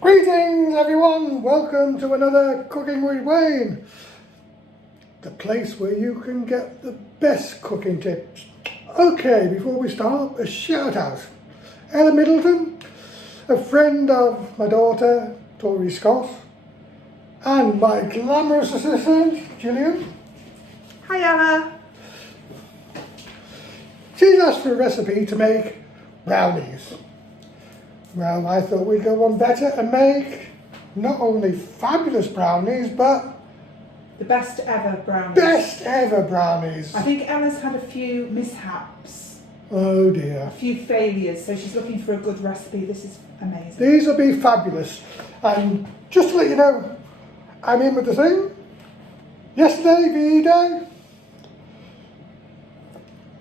Greetings everyone, welcome to another Cooking with Wayne, the place where you can get the best cooking tips. Okay, before we start, a shout out. Ella Middleton, a friend of my daughter, Tori Scott, and my glamorous assistant, Gillian. Hi Ella. She's asked for a recipe to make brownies. Well, I thought we'd go one better and make not only fabulous brownies, but The best ever brownies. best ever brownies. I think Ella's had a few mishaps, Oh dear. a few failures, so she's looking for a good recipe. This is amazing. These will be fabulous. And just to let you know, I'm in with the thing. Yesterday, VE Day.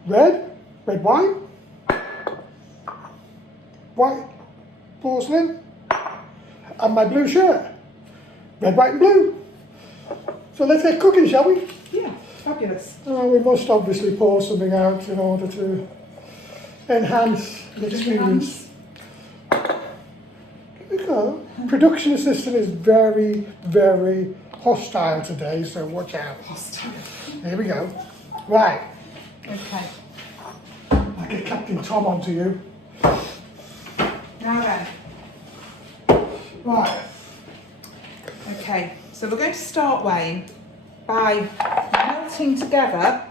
Red wine, white porcelain, and my blue shirt. Red, white and blue. So let's get cooking, shall we? Yeah, fabulous. Oh, we must obviously pour something out in order to enhance the experience. Here we go. Production assistant is very, very hostile today, so watch out. Hostile. Here we go. Right. Okay. I'll get Captain Tom onto you. Now then. Right. Okay, so we're going to start, Wayne, by melting together.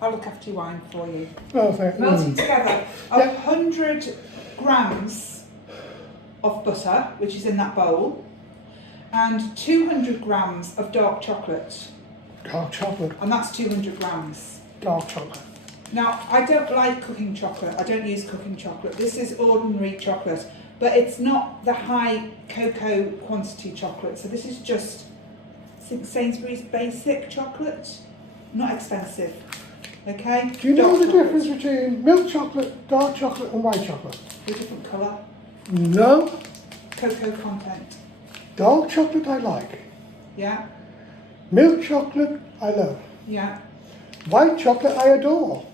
I'll look after your wine for you. Oh, thank you. Melting together Yeah. 100 grams of butter, which is in that bowl, and 200 grams of dark chocolate, Dark chocolate. and that's 200 grams. Dark chocolate. Now, I don't like cooking chocolate. I don't use cooking chocolate. This is ordinary chocolate, but it's not the high cocoa quantity chocolate. So this is just Sainsbury's basic chocolate, not expensive. Okay? Do you know Dark the chocolate. difference between milk chocolate, dark chocolate and white chocolate? They're different colour. No. Cocoa content. Dark chocolate I like. Yeah? Milk chocolate I love. Yeah. White chocolate I adore.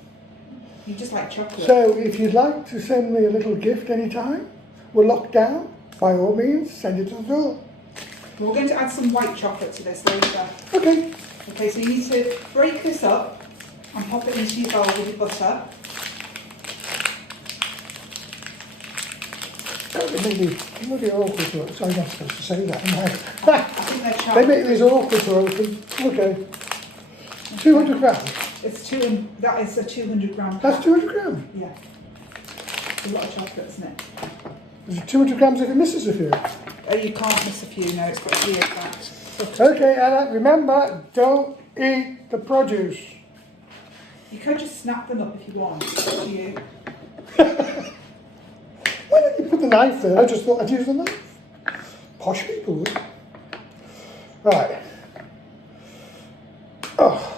You just like chocolate. So if you'd like to send me a little gift anytime, we're locked down, by all means, send it to the door. We're going to add some white chocolate to this later. Okay. Okay, so you need to break this up and pop it into your bowl with your butter. They make me bloody awkward to open. Sorry, I'm not supposed to say that, am I? I think they're They chocolate. make these awkward to open. Okay. 200 grams. That is a 200 gram. That's pack. 200 grams. Yeah. It's a lot of chocolate, isn't it? Is it 200 grams if it misses a few? Oh, you can't miss a few, no, it's got to be exact. Okay, Ella, remember, don't eat the produce. You could just snap them up if you want. It's up to you. Why don't you put the knife there? I just thought I'd use the knife. Posh people would. Right. Oh,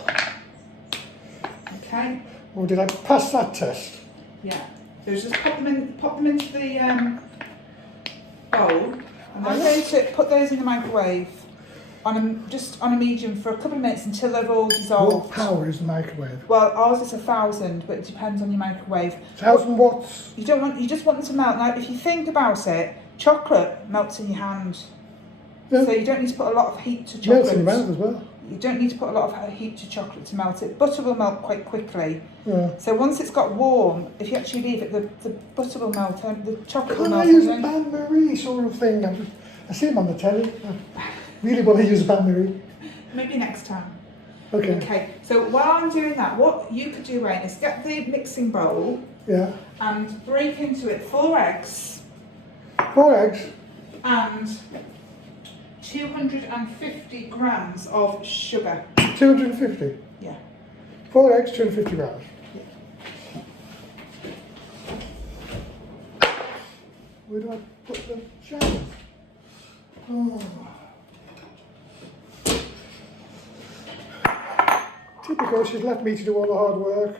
Okay? well, did I pass that test? Yeah. So just pop them into the bowl. And I'm going to put those in the microwave just on a medium for a couple of minutes until they've all dissolved. What power is the microwave? Well, ours is 1,000, but it depends on your microwave. 1,000 watts. You just want them to melt. Now, if you think about it, chocolate melts in your hand. Yeah. So you don't need to put a lot of heat to Melts chocolate. in your mouth as well. You don't need to put a lot of heat to chocolate to melt it. Butter will melt quite quickly. Yeah. So once it's got warm, if you actually leave it, the butter will melt and the chocolate will Can't I melt. use a and then- bain-marie sort of thing? I see them on the telly. I really want to use a bain-marie. Maybe next time. Okay. Okay, so while I'm doing that, what you could do, Wayne, is get the mixing bowl Yeah. and break into it 4 eggs 4 eggs. and 250 grams of sugar. 250. Yeah. 4 eggs, 250 grams. Where do I put the shower? Oh. Typical, she's left me to do all the hard work.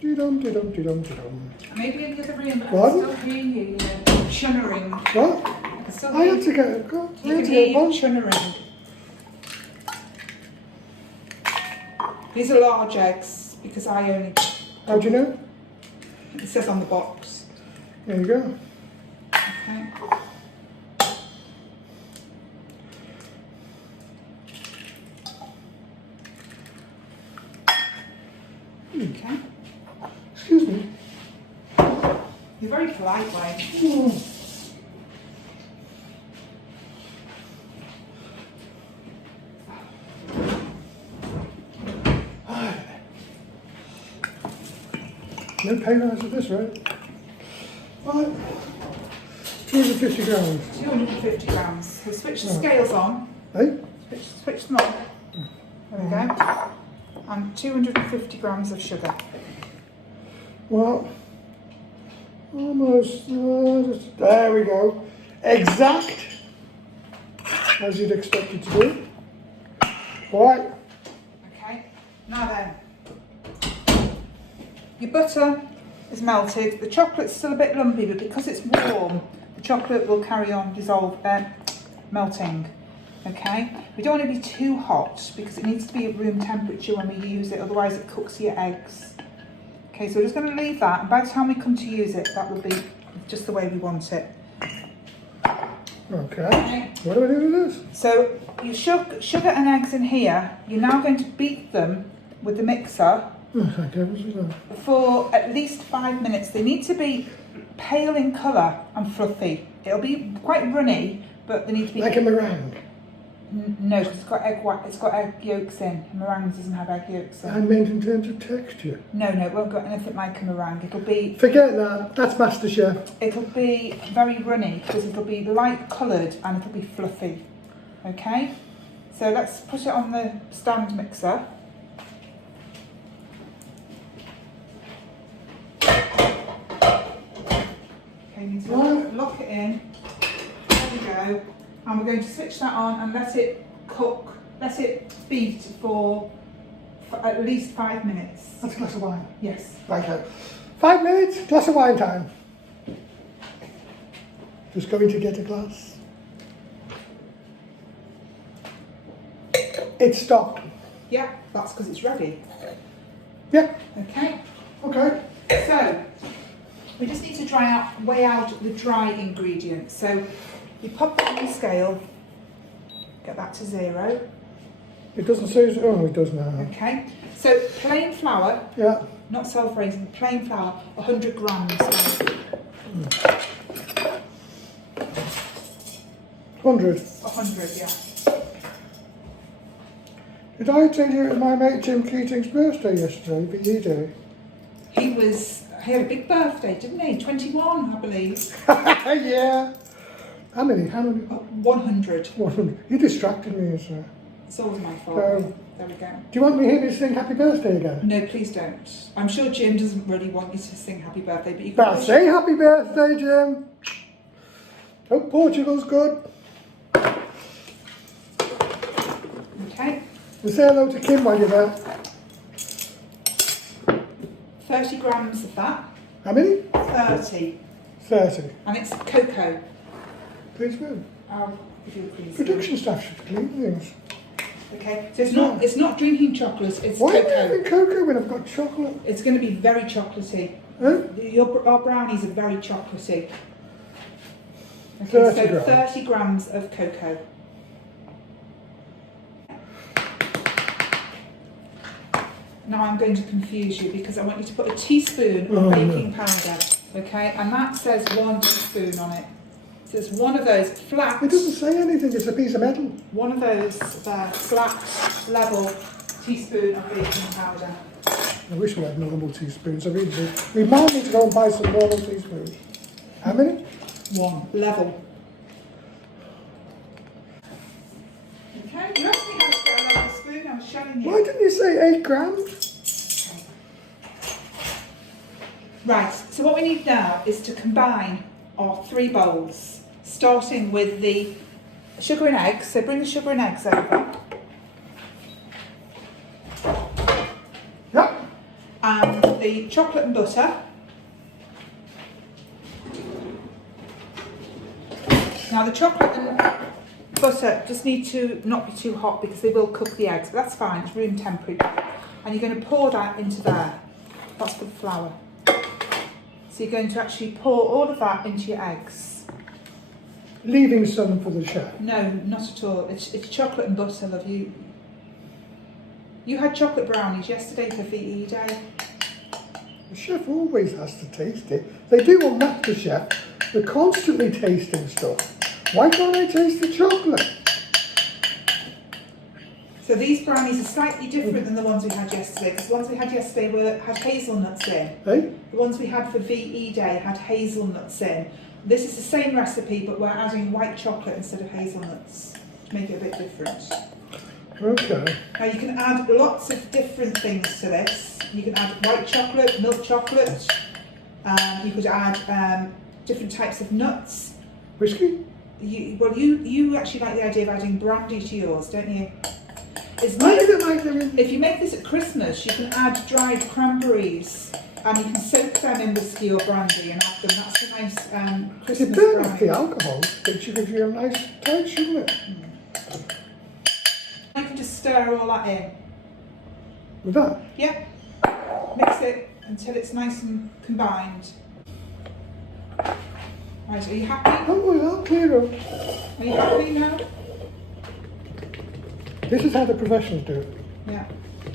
Dee-dum, dee-dum, dee-dum, dee-dum. Maybe in the other room, but I What? can still hear you chunnering. What? I can still I hear had to get a go. I You had can to hear get you one. chunnering. These are large eggs because I only. How do you know? It says on the box. There you go. Okay. Okay. Excuse me. You're very polite, Wayne. Mm. No pay rise with this, right? Right. 250 grams. 250 grams. So switch the scales on. Hey? Switch them on. There we go. And 250 grams of sugar. Well, almost. There we go. Exact. As you'd expect it to be. Right. Okay. Now then. Your butter is melted. The chocolate's still a bit lumpy, but because it's warm, the chocolate will carry on melting. Okay? We don't want to be too hot because it needs to be at room temperature when we use it, otherwise it cooks your eggs. Okay, so we're just going to leave that, and by the time we come to use it, that will be just the way we want it. Okay. What do I do with this? So your sugar and eggs in here, you're now going to beat them with the mixer for at least 5 minutes. They need to be pale in colour and fluffy. It'll be quite runny, but they need to be like a meringue. No, because it's got egg yolks in. Meringue doesn't have egg yolks in. I meant in terms of texture. No, it won't got anything like a meringue. It'll be. Forget that. That's MasterChef. It'll be very runny because it'll be light coloured and it'll be fluffy. Okay, so let's put it on the stand mixer. Okay, you need to lock it in. There we go. And we're going to switch that on and let it cook, let it beat for at least 5 minutes. That's a glass of wine. Yes. Right. 5 minutes, glass of wine time. Just going to get a glass. It's stopped. Yeah, that's because it's ready. Yeah. Okay. Okay. So we just need to weigh out the dry ingredients. So you pop it on the scale, get that to 0. It doesn't say, oh, it does now. Okay, so plain flour, Yeah. not self-raising, plain flour, 100 grams. 100. 100, yeah. Did I tell you it was my mate Jim Keating's birthday yesterday, VE Day? He had a big birthday, didn't he? 21, I believe. Yeah. How many? 100. 100. You distracted me, sir. It's always my fault. There we go. Do you want me to hear me sing happy birthday again? No, please don't. I'm sure Jim doesn't really want you to sing happy birthday, but you But can. say happy birthday, Jim. Hope Portugal's good. Okay. And say hello to Kim while you're there. 30 grams of that. How many? 30. 30. And it's cocoa. Please do. I'll give you a please. Production staff should clean things. Okay, so it's not drinking chocolate, it's Why cocoa. am I having cocoa when I've got chocolate? It's going to be very chocolatey. Huh? Our brownies are very chocolatey. Okay, 30 so grams. 30 grams of cocoa. Now I'm going to confuse you because I want you to put a teaspoon of baking powder, okay? And that says 1 teaspoon on it. So it's one of those flat. It doesn't say anything, it's a piece of metal. One of those flat, level teaspoon of baking powder. I wish we had normal teaspoons. I really do. We might need to go and buy some normal teaspoons. How many? 1. Level. Okay, you asked me how to get a level spoon, I was showing you. Why didn't you say 8 grams? Right, so what we need now is to combine our 3 bowls, starting with the sugar and eggs. So bring the sugar and eggs over. Yep. And the chocolate and butter. Now the chocolate and butter just need to not be too hot because they will cook the eggs, but that's fine, it's room temperature. And you're going to pour that into there. That's for the flour. So you're going to actually pour all of that into your eggs. leaving some for the chef? No, not at all. It's chocolate and butter, love. You had chocolate brownies yesterday for VE Day. The chef always has to taste it. They do on MasterChef. They're constantly tasting stuff. Why can't I taste the chocolate? So these brownies are slightly different than the ones we had yesterday, because the ones we had yesterday had hazelnuts in. Hey? The ones we had for VE Day had hazelnuts in. This is the same recipe, but we're adding white chocolate instead of hazelnuts to make it a bit different. Okay. Now you can add lots of different things to this. You can add white chocolate, milk chocolate. You could add different types of nuts. Whiskey? You actually like the idea of adding brandy to yours, don't you? It's Why nice. do they like them in? If you make this at Christmas, you can add dried cranberries and you can soak them in whiskey or brandy and add them. That's a nice It Christmas burns the brownie. alcohol, but should give you a nice taste, shouldn't it? You can just stir all that in. With that? Yeah. Mix it until it's nice and combined. Right, are you happy? Oh, well, that'll clear up. Are you happy now? This is how the professionals do it. Yeah.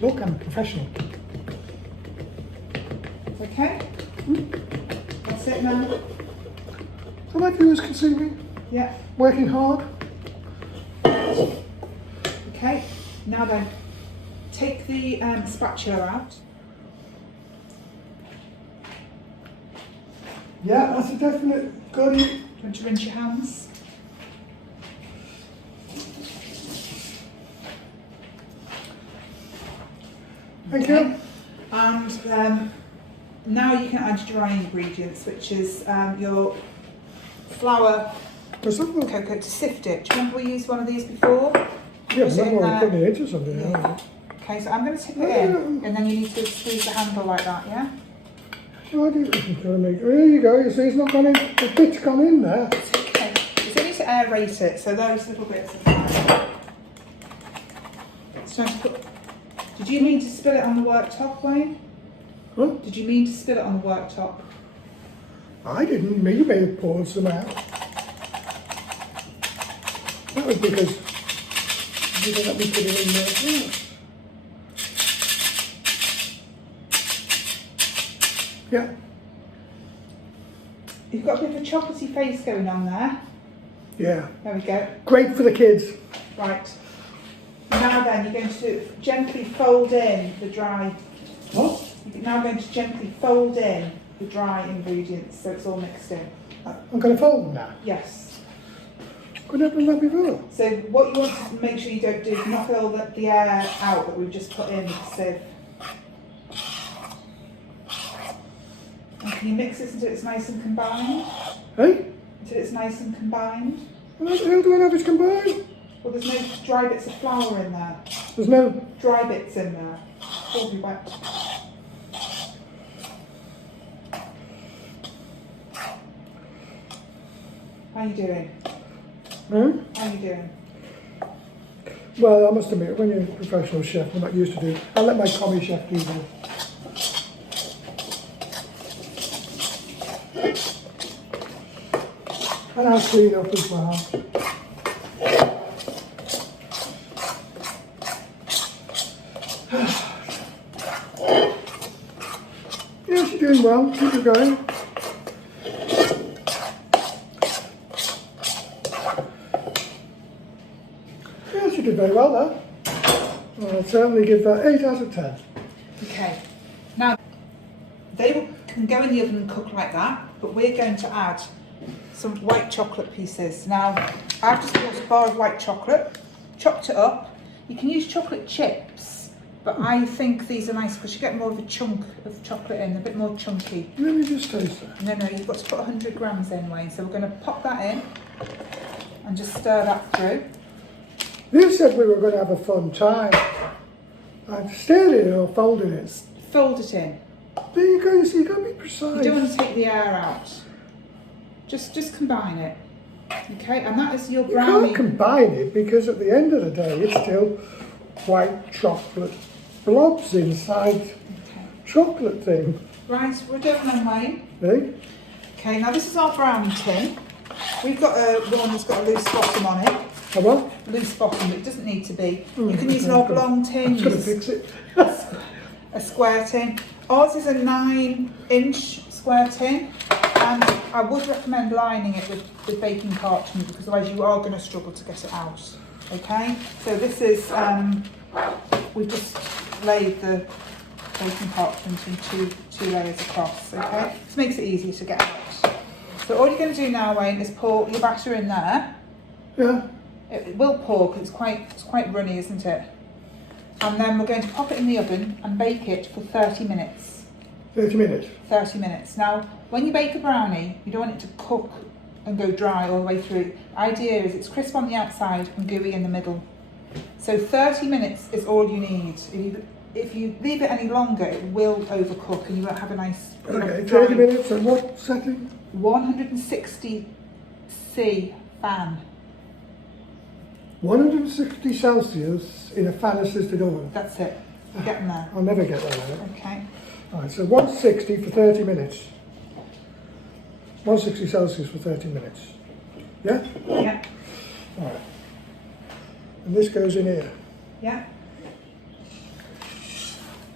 Look, I'm professional. Okay. That's it now. So my viewers can see me Yeah. working hard. Okay. Now then, take the spatula out. Yeah, that's a definite goodie. Do you want to rinse your hands? Thank you. And now you can add your dry ingredients, which is your flour, What's that for? cocoa to sift it. Do you remember we used one of these before? Yeah, Was it but in I'm there? putting it into something. Yeah. Yeah. Okay, so I'm going to tip it in, and then you need to squeeze the handle like that, yeah? Oh, I do. There you go. You see, it's not gone in. The bit's gone in there. It's okay. It's only to aerate it, so those little bits are fine. It's time to put... Did you mean to spill it on the worktop, Wayne? What? Did you mean to spill it on the worktop? I didn't. Me may have poured some out. That was because you didn't let me put it in there. Yeah. You've got a bit of a chocolatey face going on there. Yeah. There we go. Great for the kids. Right. Now then, you're going to gently fold in the dry... What? You're now going to gently fold in the dry ingredients so it's all mixed in. I'm going to fold them now. Yes. Couldn't have done that before. So what you want to make sure you don't do is knock all the air out that we've just put in with the sieve. And can you mix this until it's nice and combined? Hey? Until it's nice and combined? What the hell do I have it combined? Well, there's no dry bits of flour in there. There's no... Dry bits in there. All be wet. How you doing? Hmm? How you doing? Well, I must admit, when you're a professional chef, we're not used to do it. I'll let my commie chef do that. And I'll clean up as well. Yes, you're doing well. Keep it going. Yes, you did very well there. I'd certainly give that 8 out of 10. Okay. Now, can go in the oven and cook like that, but we're going to add some white chocolate pieces. Now, I've just bought a bar of white chocolate, chopped it up. You can use chocolate chips, but I think these are nice because you get more of a chunk of chocolate in, a bit more chunky. Let me just taste that. No, you've got to put 100 grams in, Wayne. So we're going to pop that in and just stir that through. You said we were going to have a fun time. I've stirred it or folded it. Fold it in. There you go, you see, you've got to be precise. You don't want to take the air out. Just combine it. Okay, and that is your You brownie. can't combine it because at the end of the day it's still white chocolate blobs inside Okay. chocolate thing. Right, we're done then, Wayne. Eh? Okay, now this is our brownie tin. We've got one that's got a loose bottom on it. A what? Loose bottom, it doesn't need to be. Oh, You can use an okay. oblong tin, I'm going to fix it. a square tin. Ours is a 9-inch square tin, and I would recommend lining it with baking parchment because otherwise you are going to struggle to get it out. Okay, so this is, we've just laid the baking parchment in two layers across, okay? This makes it easier to get out. So all you're going to do now, Wayne, is pour your batter in there. Yeah. It will pour because it's quite runny, isn't it? And then we're going to pop it in the oven and bake it for 30 minutes. 30 minutes. 30 minutes. Now, when you bake a brownie, you don't want it to cook and go dry all the way through. The idea is it's crisp on the outside and gooey in the middle. So 30 minutes is all you need. If you leave it any longer, it will overcook and you won't have a nice... Okay, 30 minutes and what setting? 160 C fan. 160 Celsius in a fan-assisted oven. That's it. You're getting there. I'll never get that out. Okay. Alright, so 160 for 30 minutes. 160 Celsius for 30 minutes. Yeah? Yeah. Alright. And this goes in here. Yeah.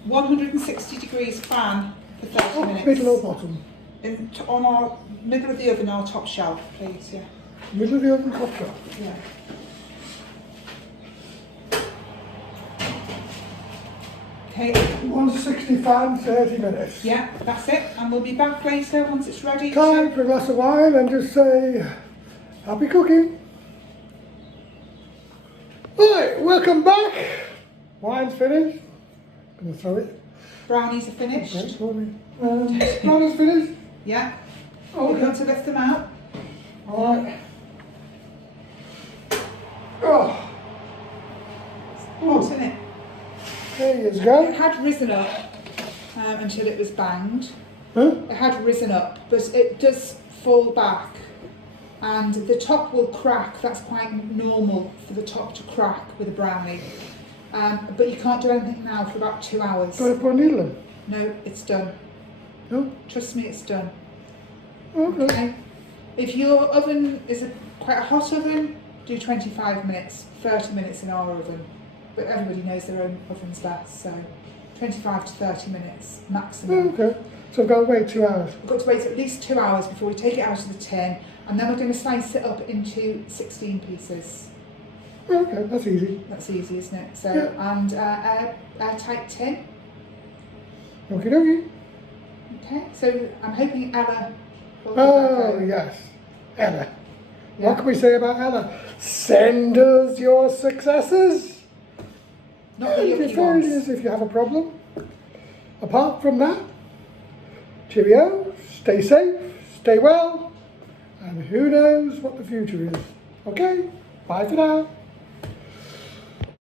160 degrees fan for 30 minutes. Middle or bottom? On our middle of the oven, our top shelf, please. Yeah. Middle of the oven, top shelf. Yeah. Okay. 160 fan, 30 minutes. Yeah, that's it. And we'll be back later once it's ready. Time for a glass of wine and just say, happy cooking. Right, welcome back. Wine's finished. I'm going to throw it. Brownies are finished. Okay, for me. Brownies finished. Yeah. Oh, We're going to lift them out. Alright. Oh, Hot, isn't it? there you It go. had risen up until it was banged. Huh? It had risen up, but it does fall back. And the top will crack. That's quite normal for the top to crack with a brownie. But you can't do anything now for about 2 hours. Got to put a needle in. No, it's done. No? Trust me, it's done. Okay. Okay. If your oven is quite a hot oven, do 25 minutes, 30 minutes in our oven. But everybody knows their own oven's best, so 25 to 30 minutes maximum. Okay. So I've got to wait 2 hours. We've got to wait at least 2 hours before we take it out of the tin, and then we're going to slice it up into 16 pieces. Okay, that's easy. That's easy, isn't it? So, Yeah. and airtight tin. Okie dokie. Okay, so I'm hoping Ella will Oh, be yes. Ella. Yeah. What can we say about Ella? Send us your successes. Not the And yucky if there it ones. is, if you have a problem. Apart from that, cheerio, stay safe, stay well, and who knows what the future is. Okay, bye for now.